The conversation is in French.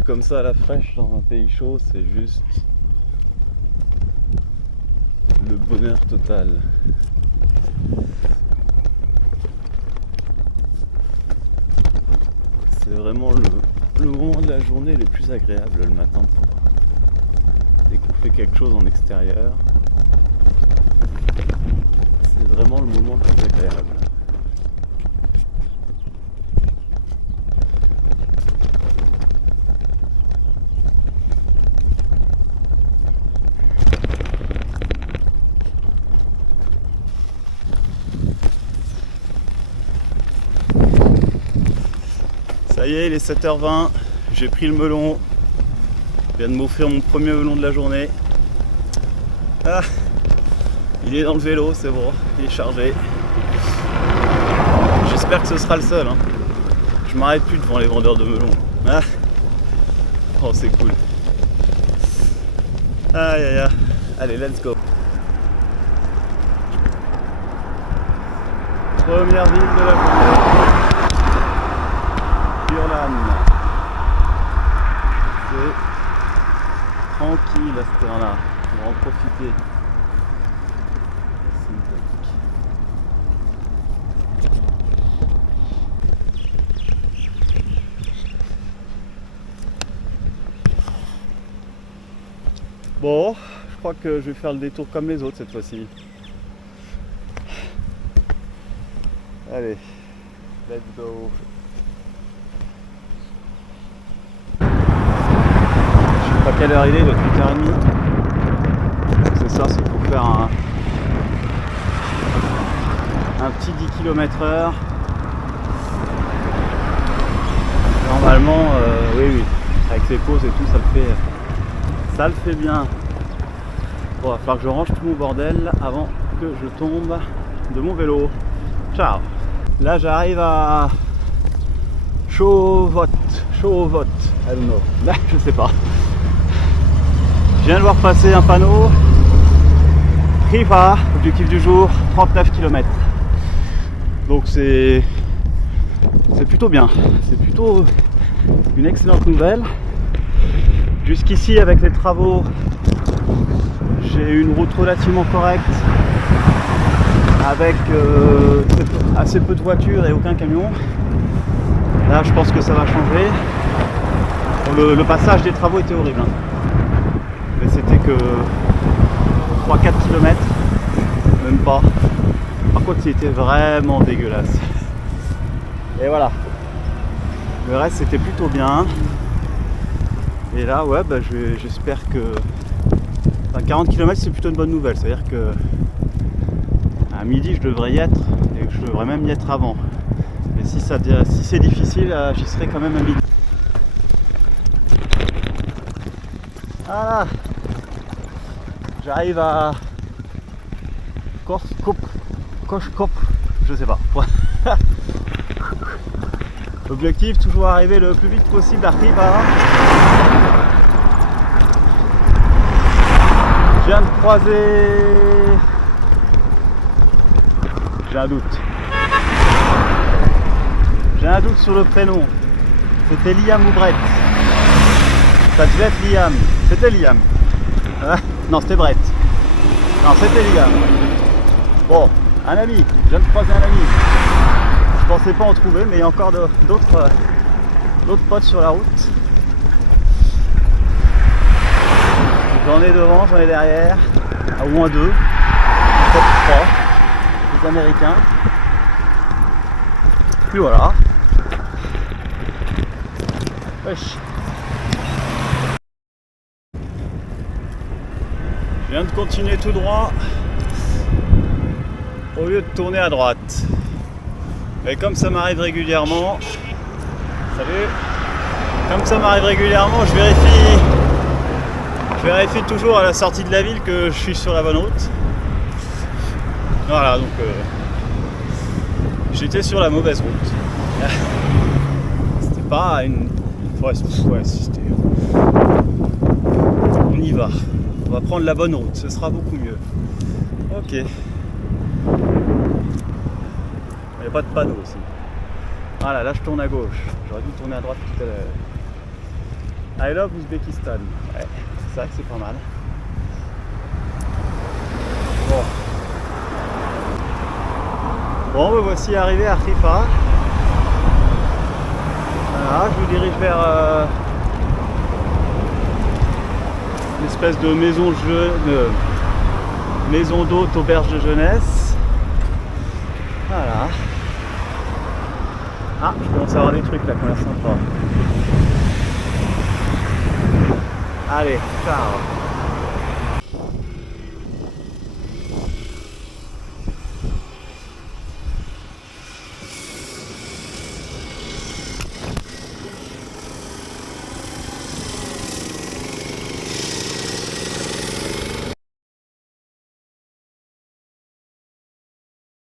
retrouver comme ça à la fraîche dans un pays chaud, c'est juste le bonheur total. C'est vraiment le moment de la journée le plus agréable le matin dès qu'on fait quelque chose en extérieur. C'est vraiment le moment le plus agréable. Ça y est, il est 7h20, j'ai pris le melon, je viens de m'offrir mon premier melon de la journée. Ah, il est dans le vélo, c'est bon, il est chargé. J'espère que ce sera le seul. Hein. Je m'arrête plus devant les vendeurs de melons. Ah. Oh, c'est cool. Aïe aïe aïe. Allez, let's go. Première ville de la journée. Burlane. C'est tranquille à ce terrain-là. On va en profiter. C'est sympathique. Bon, je crois que je vais faire le détour comme les autres cette fois-ci. Allez, let's go. Je sais pas quelle heure il est, il doit être 8h30. C'est ça, c'est pour faire un petit 10 km/h. Normalement, oui, avec les pauses et tout, ça le fait bien. Bon, il va falloir que je range tout mon bordel avant que je tombe de mon vélo. Ciao. Là, j'arrive à Chauvotte, I don't know. Là, je sais pas. Je viens de voir passer un panneau. Riva, objectif du jour, 39 km. Donc c'est plutôt bien. C'est plutôt une excellente nouvelle. Jusqu'ici, avec les travaux, j'ai une route relativement correcte, avec assez peu de voitures et aucun camion. Là, je pense que ça va changer. Le passage des travaux était horrible. Hein. Mais c'était que 3-4 km, même pas. Par contre, c'était vraiment dégueulasse. Et voilà. Le reste, c'était plutôt bien. Et là, ouais, bah, j'espère que 40 km, c'est plutôt une bonne nouvelle. C'est-à-dire que à midi, je devrais y être et que je devrais même y être avant. Et si c'est difficile, j'y serai quand même à midi. Voilà. J'arrive à Kochkop, je sais pas. Objectif, toujours arriver le plus vite possible à Riva. Je viens de croiser... J'ai un doute. J'ai un doute sur le prénom. C'était Liam ou Brett. Ça devait être Liam. C'était Liam. Non, c'était Brett. Non, c'était Liam. Bon, un ami. Je viens de croiser un ami. Je pensais pas en trouver, mais il y a encore d'autres potes sur la route. J'en ai devant, j'en ai derrière, au moins deux, peut-être trois, les Américains. Puis voilà. Wesh. Je viens de continuer tout droit au lieu de tourner à droite. Et comme ça m'arrive régulièrement, salut, comme ça m'arrive régulièrement, je vérifie toujours à la sortie de la ville que je suis sur la bonne route. Voilà, donc j'étais sur la mauvaise route. C'était pas une... Ouais, c'était... On y va. On va prendre la bonne route, ce sera beaucoup mieux. Ok. Il n'y a pas de panneau aussi. Voilà, là je tourne à gauche. J'aurais dû tourner à droite tout à l'heure. I love Uzbekistan. Ouais, c'est ça que c'est pas mal. Bon. Bon, me voici arrivé à Haifa. Voilà, je me dirige vers une espèce de maison d'hôte, auberge de jeunesse. Voilà. Ah, je commence à avoir des trucs là qui ont l'air sympa. Allez, ciao.